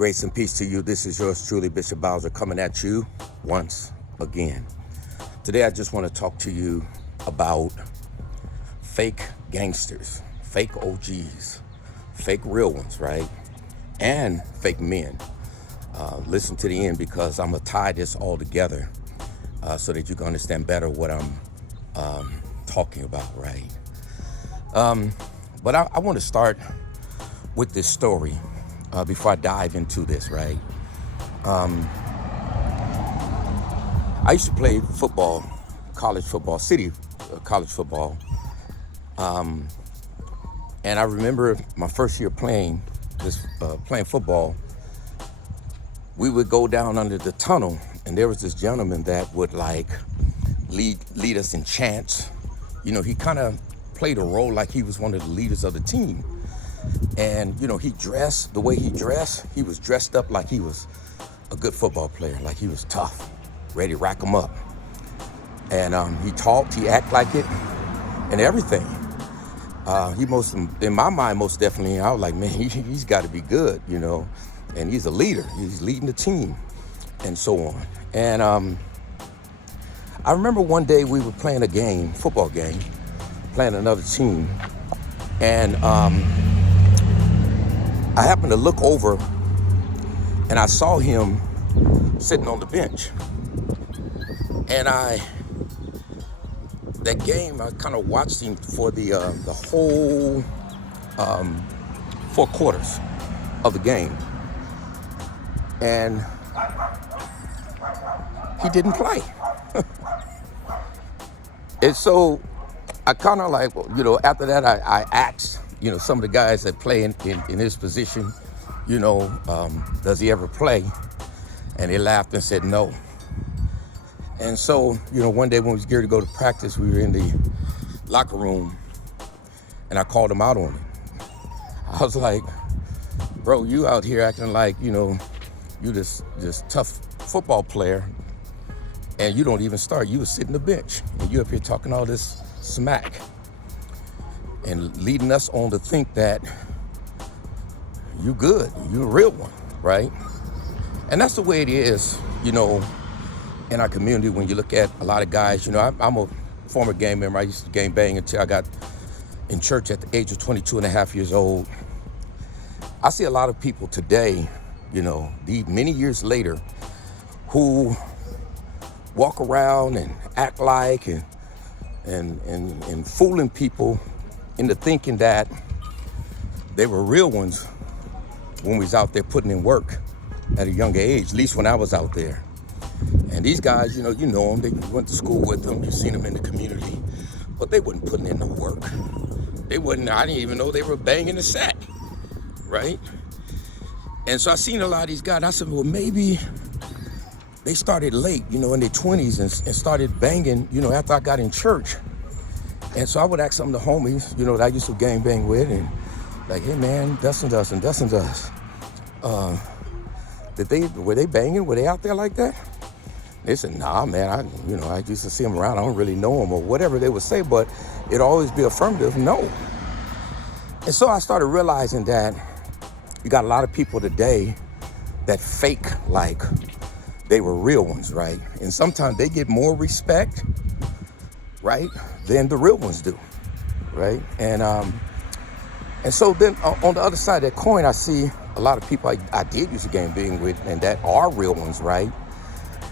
Grace and peace to you. This is yours truly, Bishop Bowser, coming at you once again. Today, I just want to talk to you about fake gangsters, fake OGs, fake real ones, right? And fake men. Listen to the end because I'm going to tie this all together so that you can understand better what I'm talking about, right? But I want to start with this story before I dive into this, right? I used to play football, college football, city college football. And I remember my first year playing football. We would go down under the tunnel, and there was this gentleman that would lead us in chants. You know, he kind of played a role like he was one of the leaders of the team. And, you know, he dressed the way he dressed. He was dressed up like he was a good football player, like he was tough, ready to rack them up. And he talked, he acted like it, and everything. In my mind, most definitely, I was like, man, he's got to be good, you know. And he's a leader. He's leading the team, and so on. And I remember one day we were playing a game, football game, playing another team, and I happened to look over, and I saw him sitting on the bench. And that game, I kind of watched him for the whole 4 quarters of the game. And he didn't play. And so I kind of after that, I asked, some of the guys that play in his position, does he ever play? And they laughed and said no. And so, one day when we was geared to go to practice, we were in the locker room, and I called him out on it. I was like, bro, you out here acting like, you this tough football player, and you don't even start. You was sitting the bench, and you up here talking all this smack and leading us on to think that you good, you a real one, right? And that's the way it is, in our community. When you look at a lot of guys, I'm a former gang member. I used to gang bang until I got in church at the age of 22 and a half years old. I see a lot of people today, these many years later, who walk around and act like and fooling people into thinking that they were real ones when we was out there putting in work at a younger age, at least when I was out there. And these guys, you know them, they went to school with them, you've seen them in the community, but they wasn't putting in the work. I didn't even know they were banging the sack, right? And so I seen a lot of these guys, and I said, well, maybe they started late, in their 20s and started banging, after I got in church. And so I would ask some of the homies, that I used to gang bang with, and like, hey man, dust and dust and dust and dust. Were they banging? Were they out there like that? They said, nah, man, I used to see them around. I don't really know them or whatever they would say, but it'd always be affirmative, no. And so I started realizing that you got a lot of people today that fake like they were real ones, right? And sometimes they get more respect, right, than the real ones do, right? And so then on the other side of that coin, I see a lot of people I did use to gang bang with, and that are real ones, right?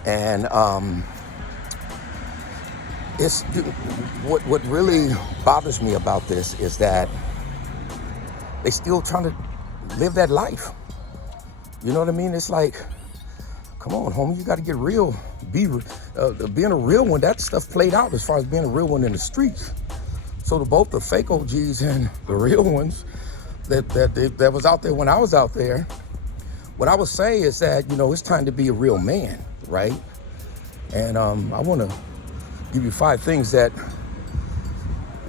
And it's what really bothers me about this is that they still trying to live that life. You know what I mean? It's like, come on, homie, you got to get real. Being a real one, that stuff played out as far as being a real one in the streets. So both the fake OGs and the real ones that was out there when I was out there, what I would say is that, it's time to be a real man, right? And I want to give you 5 things that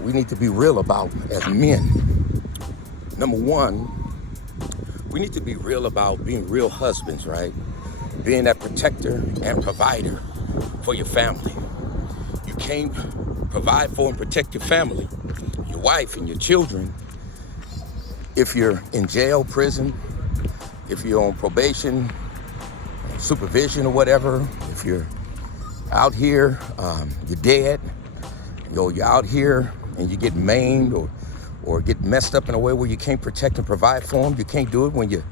we need to be real about as men. Number 1, we need to be real about being real husbands, right? Being that protector and provider for your family. You can't provide for and protect your family, your wife and your children, if you're in jail, prison, if you're on probation, supervision or whatever, if you're out here, you're dead, you're out here and you get maimed or get messed up in a way where you can't protect and provide for them. You can't do it when you're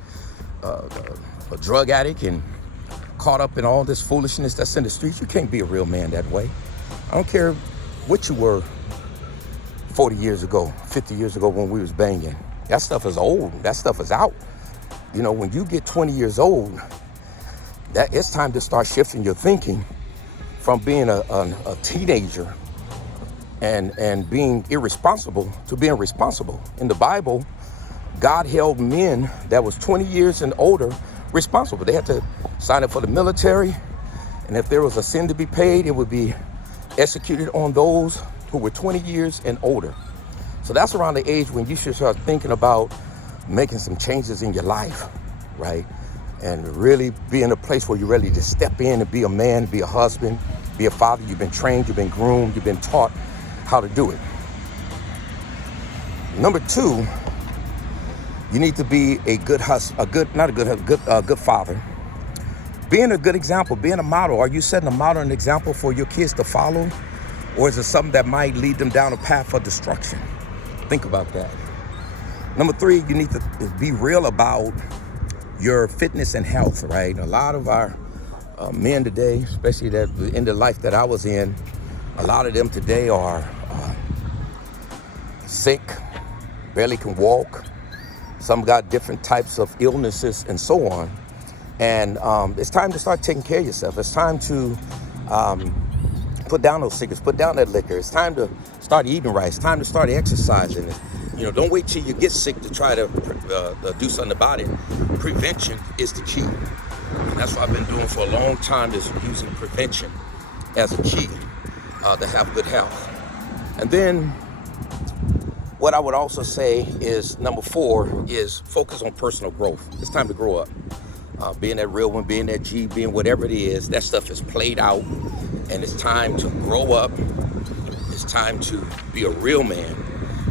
a drug addict and caught up in all this foolishness that's in the streets. You can't be a real man that way. I don't care what you were 40 years ago, 50 years ago when we was banging. That stuff is old. That stuff is out. You know, when you get 20 years old, that it's time to start shifting your thinking from being a teenager and being irresponsible to being responsible. In the Bible, God held men that was 20 years and older responsible. They had to sign up for the military, and if there was a sin to be paid, it would be executed on those who were 20 years and older. So that's around the age when you should start thinking about making some changes in your life, right? And really be in a place where you're ready to step in and be a man, be a husband, be a father. You've been trained, you've been groomed, you've been taught how to do it. Number two, you need to be a good good father. Being a good example, being a model. Are you setting a model and example for your kids to follow? Or is it something that might lead them down a path of destruction? Think about that. Number three, you need to be real about your fitness and health, right? A lot of our men today, especially that in the life that I was in, a lot of them today are sick, barely can walk. Some got different types of illnesses and so on. And it's time to start taking care of yourself. It's time to put down those cigarettes, put down that liquor. It's time to start eating right. It's time to start exercising. You know, don't wait till you get sick to try to do something about it. Prevention is the key. And that's what I've been doing for a long time, is using prevention as a key to have good health. And then what I would also say is number four is focus on personal growth. It's time to grow up. Being that real one, being that G, being whatever it is, that stuff is played out, and it's time to grow up. It's time to be a real man.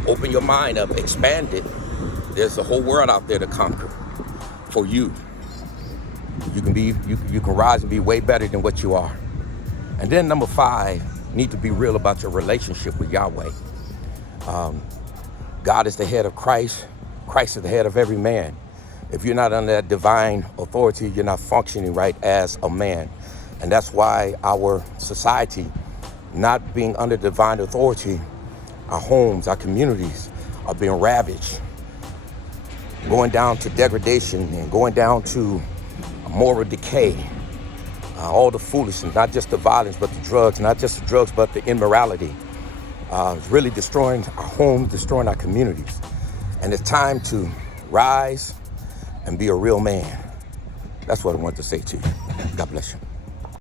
Open your mind up, expand it. There's a whole world out there to conquer for you. You can rise and be way better than what you are. And then number five, you need to be real about your relationship with Yahweh. God is the head of Christ. Christ is the head of every man. If you're not under that divine authority, you're not functioning right as a man. And that's why our society, not being under divine authority, our homes, our communities are being ravaged, going down to degradation and going down to moral decay. All the foolishness, not just the violence, but the drugs, not just the drugs, but the immorality. It's really destroying our homes, destroying our communities. And it's time to rise and be a real man. That's what I want to say to you. God bless you.